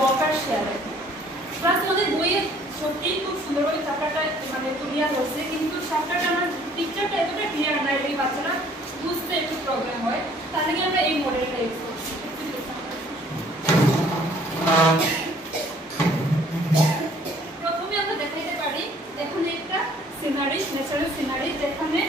বক আর শিয়ালের। প্লাস আমাদের বইয়ে সত্যিই খুব সুন্দরভাবে চ্যাপ্টারটা মানে তুলিয়া ধরছে, কিন্তু চ্যাপ্টারটা আমার পিকচারটা এতটা ক্লিয়ার না, এই বাচ্চারা বুঝতে একটু প্রবলেম হয়, তার জন্য আমরা এই মডেলটা ইউজ করছি। প্রথমে আমরা দেখাইতে পারি এখানে একটা সিনারি, ন্যাচারাল সিনারি, যেখানে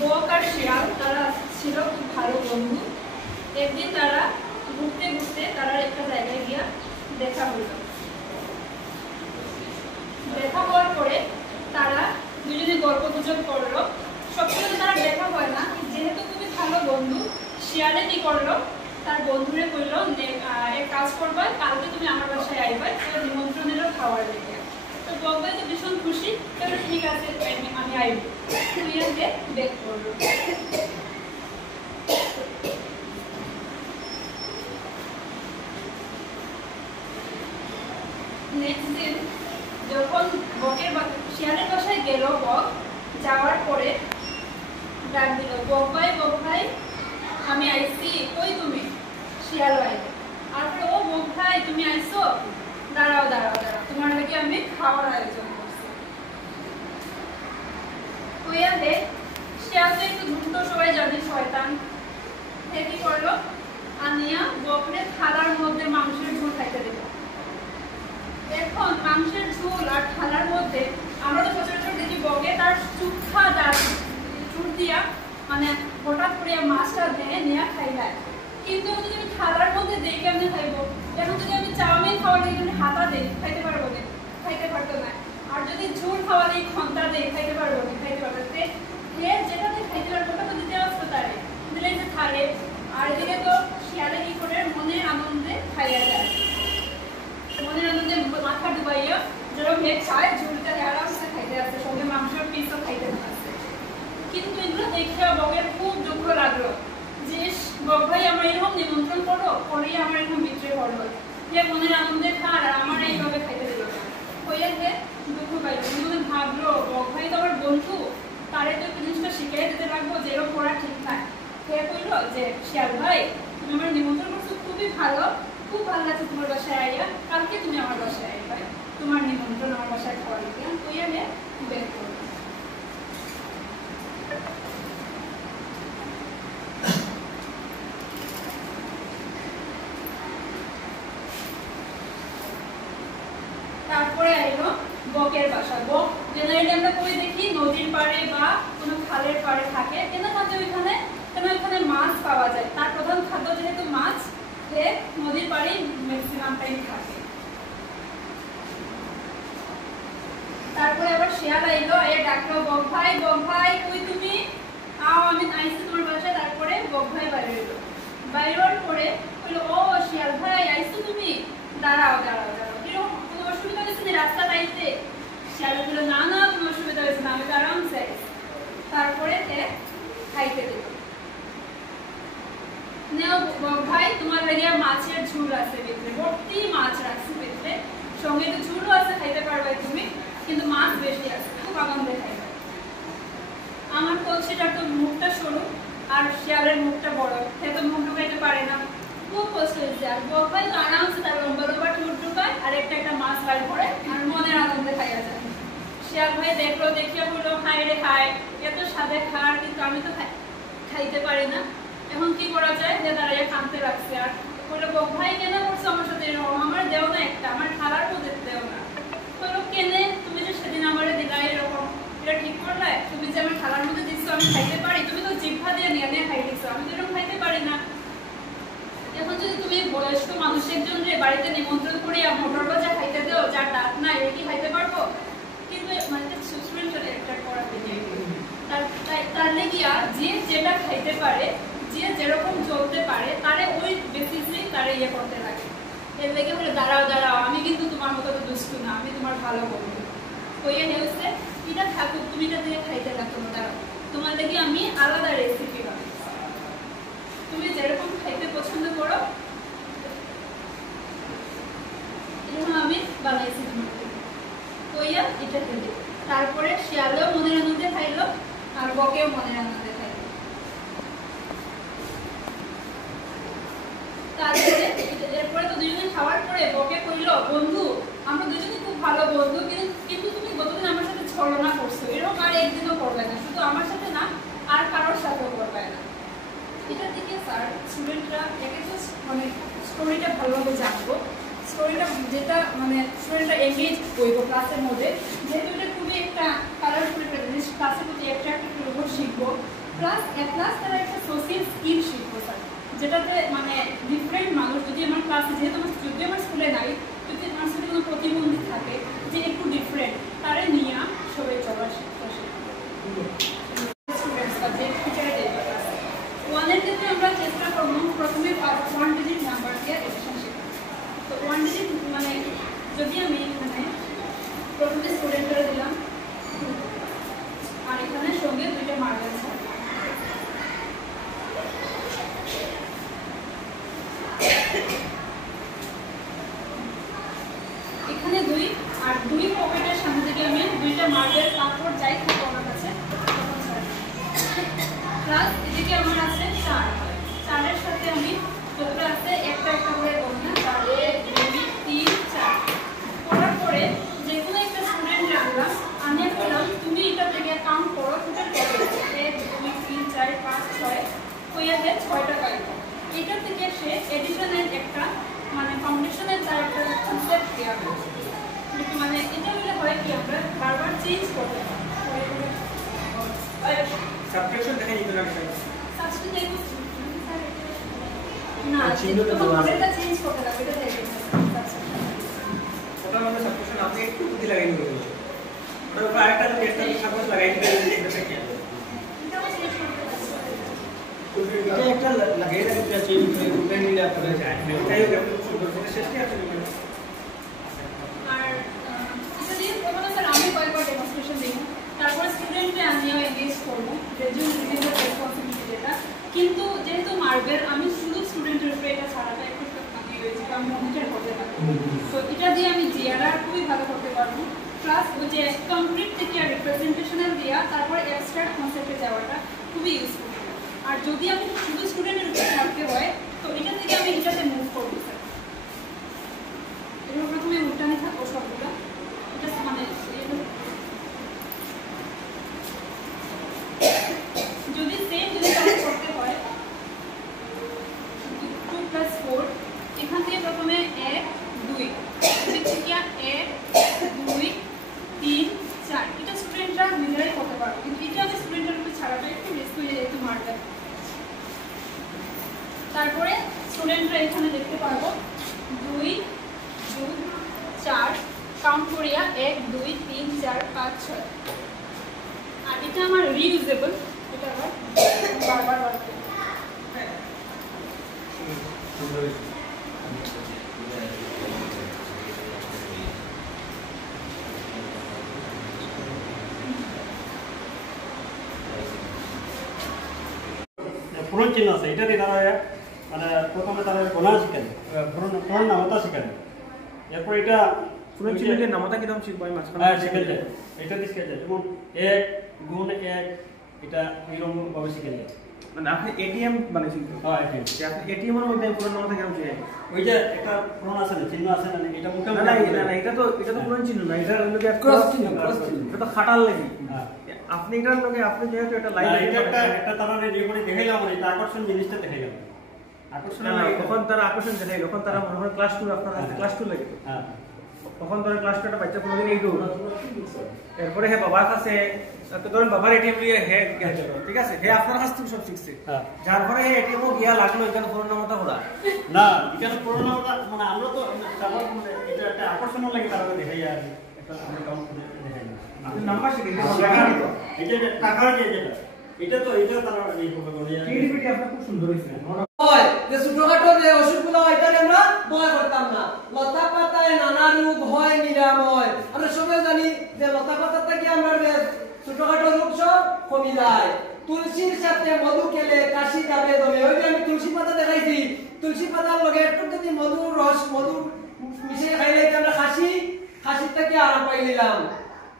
বক আর শিয়াল তারা ছিল খুব ভালো বন্ধু। একদিন তারা ঘুরতে ঘুরতে তারা একটা জায়গায় গিয়া দেখা হইল। দেখা হওয়ার পরে তারা দুজনে গল্প গুজব করলো। সবসময় তারা দেখা হয় না, যেহেতু খুবই ভালো বন্ধু, শিয়ালে কি করলো, তার বন্ধুরে কইল এক কাজ করবা, কালকে তুমি আমার বাসায় আইবা, নিমন্ত্রণ এলো খাওয়ার লেগে। তো বক ভাই তো ভীষণ খুশি, তাহলে ঠিক আছে আমি আইব, তুইয়াকে বেক করলো। নেক্সট দিন যখন শিয়ালের বাসায় গেল বক, যাওয়ার পরে ডাক দিল, বক ভাই আমি আইছি, কই তুমি? শিয়াল আইলো। আর ও বক ভাই তুমি আইছো, দাঁড়াও তোমার লাগে আমি খাওয়ার আয়োজন করছি। কইয়ালে শিয়াল তো একটু দ্রুত, সবাই জানে শয়তান, সে কি করলো, আনিয়া বকরে থালার মধ্যে মাংসের ঝোল খাইতে দিল। এখন মাংসের ঝোল আর থালার মধ্যে আমরা তো সচরাচর দেখি বকে তার চুক্ষা ডাল চুর দিয়া মানে হঠাৎ করে মাছটা দিয়ে নেওয়া খাইলায়, কিন্তু যদি আমি থালার মধ্যে দিই কেমনি খাইব? এখন যদি আমি চাউমিন খাওয়ার দিই হাতা দিই, খাইতে পারবো না, খাইতে পারতো না। আর যদি ঝোল খাওয়া দিই খন্তা দিই, খাইতে পারবো না, খাইতে পারবো। যেটাতে খাইতে পারবো ওটা তো দিতে আসতো তারে, দিলে যে থালে। আর এদিকে তো শিয়ালে কি করে মনের আনন্দে খাইয়া যায়, মনের আনন্দে মাথা ডুবাইয়া যেরকম খায়, ঝুলটা আরামসে খাইতে আসছে, সঙ্গে মাংসের পিসও খাইতে আসছে। কিন্তু এগুলো দেখে বকের খুব দুঃখ লাগলো যে বক ভাই আমার এরকম নিমন্ত্রণ করো, করেই আমার এরকম বিক্রি করলো, যে মনের আনন্দে খান আর আমার এইভাবে খাইতে দিল না। হইয়াছে দুঃখ পাইল, কিন্তু ভাবলো বক ভাই তো আমার বন্ধু, তারে তো জিনিসটা শিখিয়ে দিতে লাগবো যেরকম করা ঠিক না। সে কইলো যে শিয়াল ভাই তুমি আমার নিমন্ত্রণ করছো, খুবই ভালো, খুব ভালো লাগছে তোমার বাসায় আইয়া, কালকে তুমি আমার বাসায় আইবা, তোমার নিমন্ত্রণ আমার বাসায় খাওয়া দিতে। তুই আমি বের করবো। তারপরে আইলো বকের বাসা। বক জেনারেলি আমরা কই দেখি নদীর পাড়ে বা কোনো খালের পাড়ে থাকে, কেন থাকে ওইখানে? কেন ওইখানে মাছ পাওয়া যায়, তার প্রধান খাদ্য যেহেতু মাছ, সে নদীর পাড়েই ম্যাক্সিমাম টাইম থাকে। তারপরে আবার শিয়াল আইলো, আইয়া ডাকলো বক ভাই কই তুমি? আও আমি আইছি তোমার বাসায়। তারপরে বক ভাই বাইরে হইলো, বাইরে হওয়ার পরে কইলো ও শিয়াল ভাই আইছো তুমি, দাঁড়াও কিরকম কোনো অসুবিধা হয়েছে না রাস্তা আইতে? শিয়াল বলল না কোনো অসুবিধা হয়েছে না, আমি তো আরামসে আইছি। তারপরে সে খাইতে দিল। নেও বক ভাই তোমার লাগিয়া মাছের ঝুল আছে ভিতরে, ভর্তি মাছ রাখছে ভিতরে, সঙ্গে তো ঝুলও আছে, খাইতে পারবে তুমি, কিন্তু মাছ বেশি আছে, খুব আনন্দে খাইবে। আমার কলসিটার তো মুখটা সরু আর শিয়ালের মুখটা বড়, সে তো মুখ ঢুকাইতে পারে না, খুব কষ্ট হয়েছে। আর বক ভাই তো আরামসে তার লম্বা ঠোঁট ঢুকায় আর একটা মাছ বার করে আর মনের আনন্দে খাইয়া যায়। শিয়াল ভাই দেখলো, দেখিয়া বললো হায় রে হায়, এত স্বাদে খাওয়ার, কিন্তু আমি তো খাইতে পারি না, এখন কি করা যায়? যে দাঁড়াইয়া কাঁদতে লাগছে আর বললো বক ভাই কেন করছো আমার সাথে এরকম, আমার দেও না একটা, আমার খালার মধ্যে দেও না। বললো কেনে, তুমি যে সেদিন আমার দিলা এরকম, এটা ঠিক করলে? তুমি যে আমার খালার মধ্যে দিচ্ছ আমি খাইতে পারি, তুমি তো জিহ্বা দিয়ে নিয়ে খাই দিচ্ছ, আমি তো এরকম খাইতে পারি না। এখন যদি তুমি বয়স্ক মানুষের জন্য বাড়িতে নিমন্ত্রণ করে মোটর বাজা খাইতে দেও, যার দাঁত নাই, এর কি খাইতে পারবো? কিন্তু মানে সুসপেনশন একটা করা তার লেগিয়া যে যেটা খাইতে পারে, যে যেরকম চলতে পারে, তারে ওই বেসিসেই তারে ইয়ে করতে লাগে। এর লেগে বলে দাঁড়াও আমি কিন্তু তোমার মতো তো দুষ্টু না, আমি তোমার ভালো বন্ধু। কইয়া হেলছে এটা থাকুক, তুমি এটা দিয়ে খাইতে লাগতো না, দাঁড়াও তোমার লেগে আমি আলাদা রেসিপি বানাই, তুমি যেরকম খাইতে পছন্দ করো এরকম আমি বানাইছি তোমাকে। কইয়া এটা খেলে তারপরে শিয়ালেও মনের আনন্দে খাইলো আর বকেও মনের আনন্দে খাইলো। তারপরে এরপরে তো দুজনে খাওয়ার পরে বকে কইল, বন্ধু আমরা দুজনে খুব ভালো বন্ধু, কিন্তু তুমি গতদিন আমার সাথে ছলনা করছো, এরকম আর একদিনও করবে না, শুধু আমার সাথে না আর কারোর সাথেও করবে না। এটার দিকে স্যার স্টুডেন্টরা একে তো মানে স্টোরিটা ভালোভাবে জানবো, স্টোরিটা যেটা মানে স্টুডেন্টরা এঙ্গেজ করবো ক্লাসের মধ্যে, যেহেতু এটা খুবই একটা কালারফুল একটা জিনিস, ক্লাসের প্রতি অ্যাট্রাক্টিভ উপর শিখবো, প্লাস তারা একটা সোশিয়াল স্কিল শিখবো স্যার, যেটাতে মানে ডিফারেন্ট মানুষ যদি আমার ক্লাসে, যেহেতু যদি আমার স্কুলে নাই, যদি আমার সাথে কোনো প্রতিবন্ধী থাকে যে একটু ডিফারেন্ট, তারা নিয়ে সবাই চলার শিখতে স্টুডেন্টস বা যে টিচারের ওয়ানের ক্ষেত্রে আমরা চেষ্টা করবো প্রথমে 1 ডিজিট নাম্বার দিয়ে এডিশন শেখা। তো 1 ডিজিট মানে যদি আমি এখানে প্রথমে স্টুডেন্ট করে দিলাম আর এখানে সঙ্গে দুইটা মার্ক আছে, এখানে 2 আর 2 পকেটের সামনে থেকে আমি দুইটা মার্কের কাপড় যাই থাকবো আমার কাছে প্লাস এদিকে আমার আছে 4 এর সাথে আমি যতটা আছে একটা করে করব না, 4 1 2 3 4 করার পরে যে কোনো একটা স্টুডেন্ট রাখলাম, আমি বললাম তুমি এটা থেকে কাউন্ট করো টোটাল কত আছে, 1 2 3 4 5 6 কইয়াতে 6টা পাইব। এটা থেকে সে এডিশনের একটা মানে ফাউন্ডেশনের তার একটা কনসেপ্ট দেওয়া হবে, মানে এটা হলে হয় কি আমরা বারবার চেঞ্জ করতে পারি। সাবট্রাকশন দেখে নিতে লাগে সাবস্টিটিউট দেখো না চিহ্নটা তো মডেলটা চেঞ্জ করতে হবে, এটা দেখে ওটা মানে সাবট্রাকশন আপনি একটু বুদ্ধি লাগাই নিতে হবে, ওটা উপর আরেকটা যদি একটা সাপোজ লাগাই দিতে এটা থেকে এটা একটা লাগাই রাখতে চেঞ্জ করে উপরে নিলে আপনারা যায় এটাই একটু সুন্দর করে শেষে আছে। আর এটা দিয়ে প্রথমে স্যার আমি কয়েকবার ডেমনস্ট্রেশন দেব, তারপর স্টুডেন্টকে আমিও এনগেজ করব, রেজিউম রিভিউ রেসপন্সিবিলিটি যেটা, কিন্তু যেহেতু মার্বেল আমি শুধু স্টুডেন্টের উপরে এটা ছাড়াটা একটু মানে হয়েছে আমি মনিটর করতে পারবো, তো এটা দিয়ে আমি জিআরআর খুবই ভালো করতে পারবো, প্লাস ওই যে কমপ্লিট থেকে আর রিপ্রেজেন্টেশনাল দেওয়া তারপর অ্যাবস্ট্রাক্ট কনসেপ্টে যাওয়াটা খুবই ইউজফুল। আর যদি আমি শুধু স্টুডেন্টের উপরে থাকতে হয় তো এটা থেকে আমি এটাতে মুভ করবো স্যার, এবার প্রথমে উল্টানে থাকবো সবগুলো, এটা মানে যদি সেম যদি কাজ করতে হয় 2 + 4 এখান থেকে প্রথমে 1 2 এদিক থেকে 1 2 3 4 এটা স্টুডেন্টরা নিজেরাই করতে পারবে, কিন্তু এটা আমি স্টুডেন্টের উপরে ছাড়াটা একটু রিস্ক হয়ে যায়, একটু মারবে। তারপরে স্টুডেন্টরা এখানে দেখতে পারবো 2 2 4 কাউন্ট করিয়া 1 2 3 4 5 6 আর এটা আমার রিইউজেবল, এটা আবার বারবার করতে পূরণ চিহ্ন আছে, এটা দিয়ে তারা মানে প্রথমে তারা গোনা শিখেন, পূরণ নামতা শিখেন, এরপর এটা পুরো চিহ্নের নামটা কিরকম শিখবো আমি মাঝখানে শিখে যায়, এটা দিয়ে শিখে যায়, যেমন 1 গুণ 1 এটা এরকম ভাবে শিখে যায়। মানে আপনি এটিএম বানাইছেন তো? হ্যাঁ এটিএম, যে আপনি এটিএম এর মধ্যে পুরো নামটা কিরকম শিখেন? ওই যে একটা পূরণ আছে না, চিহ্ন আছে না, এটা মুখে না না এটা তো পুরো চিহ্ন না, এটা হলো কি ক্রস চিহ্ন, এটা তো খাটাল লাগি। আপনি এটার লগে আপনি যেহেতু এটা লাইন একটা তারা রেডি করে দেখাইলাম, এটা আকর্ষণ জিনিসটা দেখাইলাম, আকর্ষণ না তখন তারা আকর্ষণ দেখাইলো, তখন তারা মনে হয় ক্লাস 2 আপনার কাছে ক্লাস 2 লাগে, হ্যাঁ তখন ধরেন ক্লাস 2 টা বাচ্চা কোনোদিন এইটু এরপরে হে বাবার কাছে তো ধরেন বাবার এটিএম দিয়ে হে গেছে, ঠিক আছে, হে আপনার কাছ থেকে সব শিখছে, যার পরে হে এটিএম ও গিয়া লাগলো এখানে পুরো নামটা হলো না, এখানে পুরো নামটা মানে আমরা তো তারপর এটা একটা আকর্ষণ লাগে, তারা দেখাই আর একটা আমরা কাউন্ট করে দেখাই না, আপনি নাম্বার শিখে এই যে টাকা যে যেটা এটা তো এটা তারা এই হবে বলে টিভিটি আপনার খুব সুন্দর হইছে হয় যে ছোটখাটো যে অসুখগুলো হয় তাহলে আমরা ভয় করতাম না, লতা পাতায় নানা রোগ হয় নিরাময়, আমরা সবাই জানি যে লতা পাতা থেকে আমরা ছোটখাটো রোগ সব কমে যায়, তুলসীর সাথে মধু খেলে কাশি যাবে দমে, ওই যে আমি তুলসী পাতা দেখাইছি, তুলসী পাতার লগে একটু যদি মধুর রস মধু মিশিয়ে খাইলে আমরা খাসি থেকে আরাম পাই নিলাম।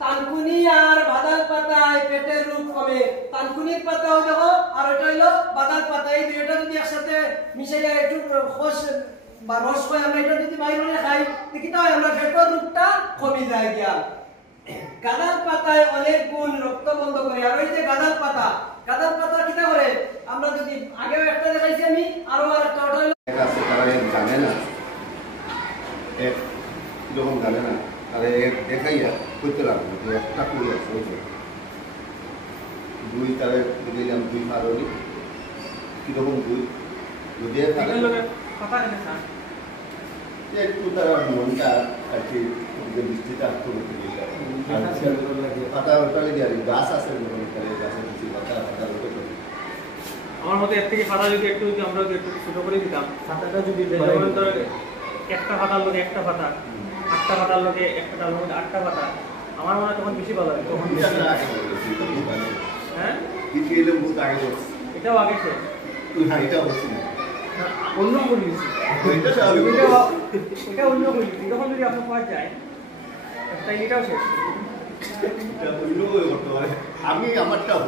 তানকুনি আর বাদাল পাতায় পেটের রোগ কমে। তানকুনির পাতাও দেখো আর এটা হলো বাদাল পাতা, এই দুইটা যদি একসাথে মিশাইয়া একটু খোস বা রস হয় আমরা এটা যদি বাইরে খাই দেখি তাই আমরা পেটের রোগটা কমে যায় গিয়া। গাঁদাল পাতায় অনেক গুণ, রক্ত বন্ধ করে। আর ওই যে গাঁদাল পাতা কিটা করে আমরা যদি আগেও একটা দেখাইছি আমি, আরো আরেকটা ওটা হলো আছে তারা জানে না, এক যখন জানে না তারা এক দেখাইয়া করতে লাগবে যে একটা করে আছে ওই দুই তারা দিলাম 2 ফারুরি কিরকম 2 যদি কথা কেন স্যার একটু তারা মনটা আর কি দৃষ্টিটা আত্ম করতে দিলাম পাতা ওটা লেগে আর গাছ আছে গাছের কিছু পাতা আমার মতে এর থেকে পাতা যদি একটু আমরা একটু ছোট করে দিতাম, পাতাটা যদি একটা পাতার লোকে একটা পাতা, 8টা পাতার লোকে একটা ডাল মধ্যে 8টা পাতা, আমার মনে হয় তখন বেশি ভালো হয়। তখন হ্যাঁ এটাও আগে সে অন্য বলিয়েছি, এটা অন্য বলিয়েছি। তখন যদি আপনার পাওয়া যায় তাই এটাও শেষ। আমি আমারটাও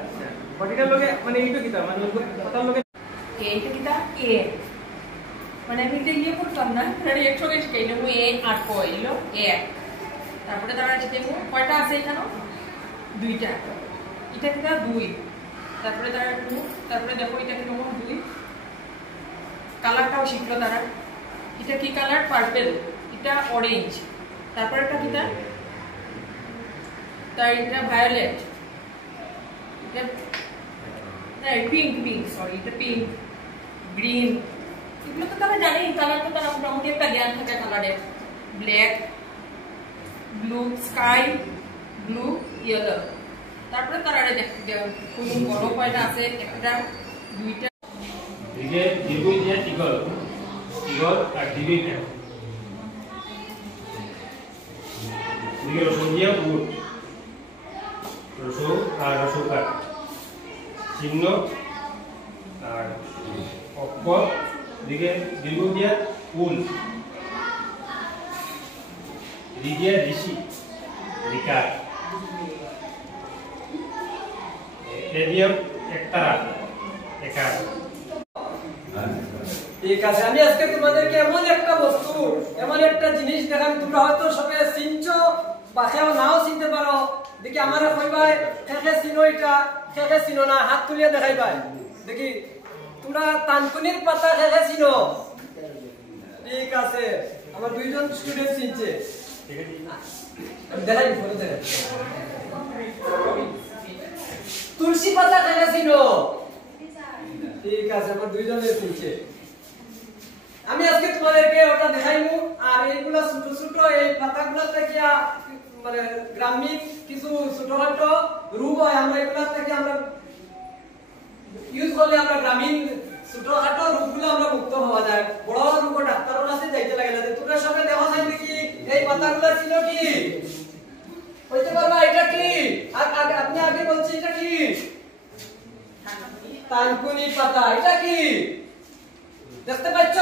আচ্ছা বাকিটার লোকে মানে এইটা কিতা মানে পাতার লোকে এইটা কিতা এ মানে আমি এটা ইয়ে করতাম না, তাহলে একসঙ্গে শিখাইলাম এ আর কইলো এ, তারপরে তারা শিখাইবো কয়টা আছে এখানে 2টা, এটা কিতা 2, তারপরে তারা 2, তারপরে দেখো এটা কিরকম 2, কালারটাও শিখলো তারা। এটা কি কালার? পার্পল, এটা অরেঞ্জ, তারপরে এটা কিতা তার এটা ভায়োলেট, এটা পিঙ্ক সরি এটা পিঙ্ক, গ্রিন, এগুলো তো তারা জানে। কালার তো তারা মোটামুটি একটা জ্ঞান থাকে কালারের। Black, blue, sky blue, yellow, তারপরে তারা দেখতে কোন বড় কয়টা আছে, একটা 2টা দিকে দ্বিগুণ দিয়ে ইগল আর দ্বিগুণ দিকে রসুন দিয়ে উট, রসুন আর রসুন কাঠ, চিহ্ন আর অক্ষ, দিকে দ্বিগুণ দিয়ে উল, দিকে ঋষি রিকার, এদিকে একতারা একার। ঠিক আছে, আমি আজকে তোমাদেরকে এমন একটা বস্তু, এমন একটা জিনিস দেখাবো, তোমরা হয়তো সবাই চিনছো বা কেউ নাও চিনতে পারো। দেখি আমার কইবাই খেখে চিনো, এটা খেখে চিনো না, হাত তুলিয়ে দেখাইবাই। দেখি তোমরা তানকুনির পাতা খেখে চিনো? ঠিক আছে, আমার 2জন স্টুডেন্ট চিনছে। আমি দেখাই ফটো দেখাই। তুলসী পাতা খেখে চিনো? ঠিক আছে, আমার 2জনের চিনছে। আমি আজকে তোমাদেরকে ওটা দেখাইবো। আর এইগুলা ছোট ছোট এই পাতাগুলা থেকে মানে গ্রামীণ কিছু ছোটখাটো রোগ হয়, আমরা এগুলা থেকে আমরা ইউজ করলে আমরা গ্রামীণ ছোটখাটো রোগগুলো আমরা মুক্ত হওয়া যায়। বড় রোগ ডাক্তারের কাছে যাইতে লাগে না। তোমরা সবাই দেখা যায় দেখি এই পাতাগুলা ছিল কি হইতে পারবা? এটা কি? আর আপনি আগে বলছি এটা কি? তানকুনি পাতা। এটা কি দেখতে পাচ্ছ?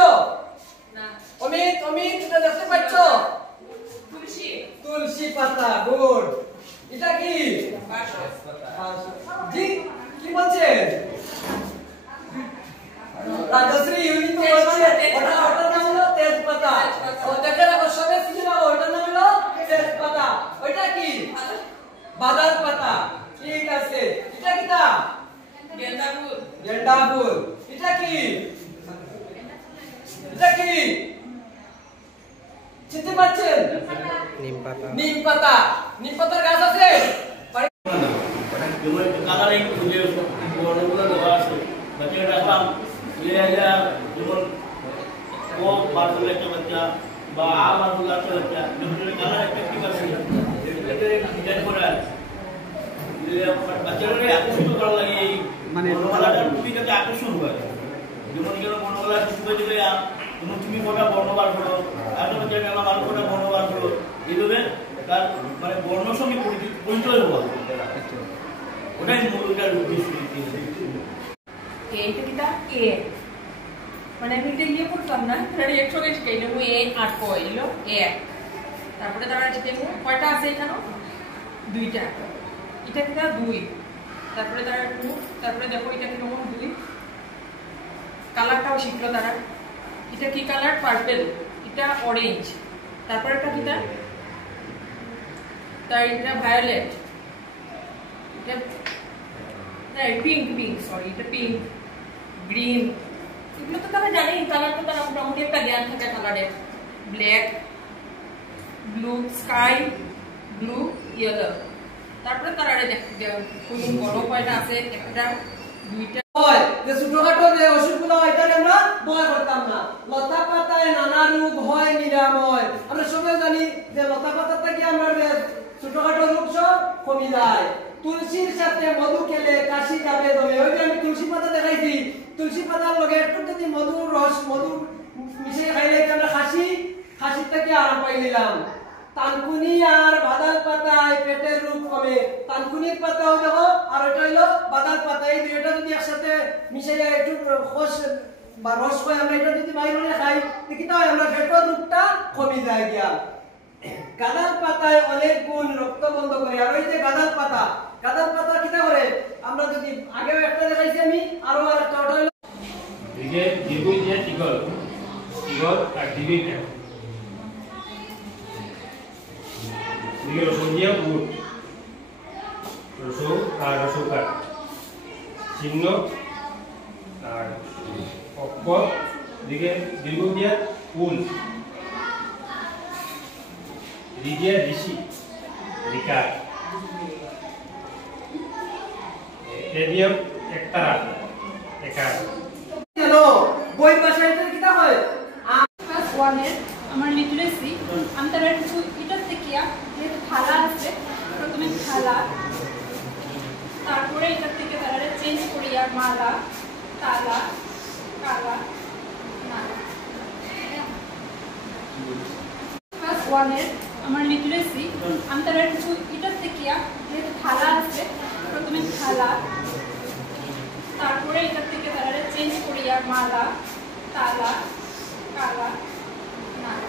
না অমিত এটা দেখতে পাচ্ছ? তুলসী পাতা। গুড। এটা কি? জি কি বলছেন? রাজশ্রী ইউনি তো বলছে ওটার নাম হলো তেজপাতা। ও দেখে রাখো, সবে চিনে রাখো, ওটার নাম হলো তেজপাতা। ওইটা কি? বাদাল পাতা। ঠিক আছে, এটা কিটা? গেন্দা ফুল। এটা কি? এটা কি চিনতে পারছেন? নিম পাতা। নিম পাতার গাছ আছে? কালারিং যে বর্ণগুলো দেওয়া আছে বাচ্চাকে রাখলাম যেমন ও বারগুলো একটা বাচ্চা বা আ বারগুলো একটা বাচ্চা, কালার একটা আছে ডিজাইন করে বাচ্চাদের আকর্ষিত করা লাগে। এই মানে বর্ণমালাটার প্রতি যাতে আকর্ষণ হয়, যেমন কেন বর্ণমালা শুরু দিলে যেমন তুমি কটা বর্ণ বার করো, একটা বাচ্চা কেন বার কটা বর্ণ বার করো, এইভাবে তার মানে বর্ণের সঙ্গে পরিচয় হওয়া, ওটাই মূলটার উদ্দেশ্য। এইটা কিটা এ মানে আমি এটা ইয়ে করতাম না, তাহলে একসঙ্গে শিখাইলাম এ আর কইলো এ, তারপরে তারা শিখাইবো কয়টা আছে এখানে দুইটা এটা কিনা 2 তারপরে তারা 2 তারপরে দেখো এটা কি রকম 2 কালারটাও শিখলো তারা এটা কি কালার পার্পল এটা অরেঞ্জ তারপরে এটা কিটা তার এটা ভায়োলেট এটা পিঙ্ক সরি এটা পিঙ্ক গ্রিন এগুলো তো তারা জানেই কালার তো তারা মোটামুটি একটা জ্ঞান থাকে কালারের black blue sky blue yellow তারপরে তারা কোন বড় কয়টা আছে একটা দুইটা হয় যে ছোটখাটো যে অসুখগুলো এটা আমরা ভয় করতাম না লতা পাতায় নানা রোগ হয় নিরাময় আমরা সবাই জানি যে লতা পাতা থেকে আমরা ছোটখাটো রোগ সব কমে যায় তুলসীর সাথে মধু খেলে কাশি যাবে দমে ওই যে আমি তুলসী পাতা দেখাইছি তুলসী পাতার লগে একটু যদি মধুর রস মধু মিশিয়ে খাইলে আমরা খাসির থেকে আরাম পাই নিলাম তানকুনি আর বাদাল পাতায় পেটের রোগ কমে তানকুনির পাতাও দেখো আর ওটা হলো বাদাল পাতা এই দুইটা যদি একসাথে মিশিয়ে একটু খোস বা রস হয় আমরা এটা যদি বাইরে খাই দেখি তো আমরা পেটের রোগটা কমে যায় গিয়া গাঁদাল পাতায় অনেক গুণ রক্ত বন্ধ করে আর ওই যে গাঁদাল পাতা কিটা করে আমরা যদি আগেও একটা দেখাইছি আমি আরো আরেকটা ওটা হলো দিকে দীর্ঘই যে টিগল আর দিগইটা দিকে রসুন দিয়ে উট রসুন আর রসুকার চিহ্ন আর অক্ষ দিকে দীর্ঘ দিয়ে উল রিজিয়া ঋষি রিকার এডিয়াম একতারা একার হ্যালো বই ভাষায় কিটা হয় ক্লাস 1 এর আমার লিটারেসি আমি তার কিছু এটার থেকে যেহেতু থালা আছে প্রথমে থালা তারপরে এটার থেকে তারা চেঞ্জ করিয়া মালা তালা কালা নালা ক্লাস 1 এর আমার লিটারেসি আমি তার কিছু এটার থেকে যেহেতু থালা আছে প্রথমে থালা তারপরে এটার থেকে তারা চেঞ্জ করিয়া মালা তালা কালা নালা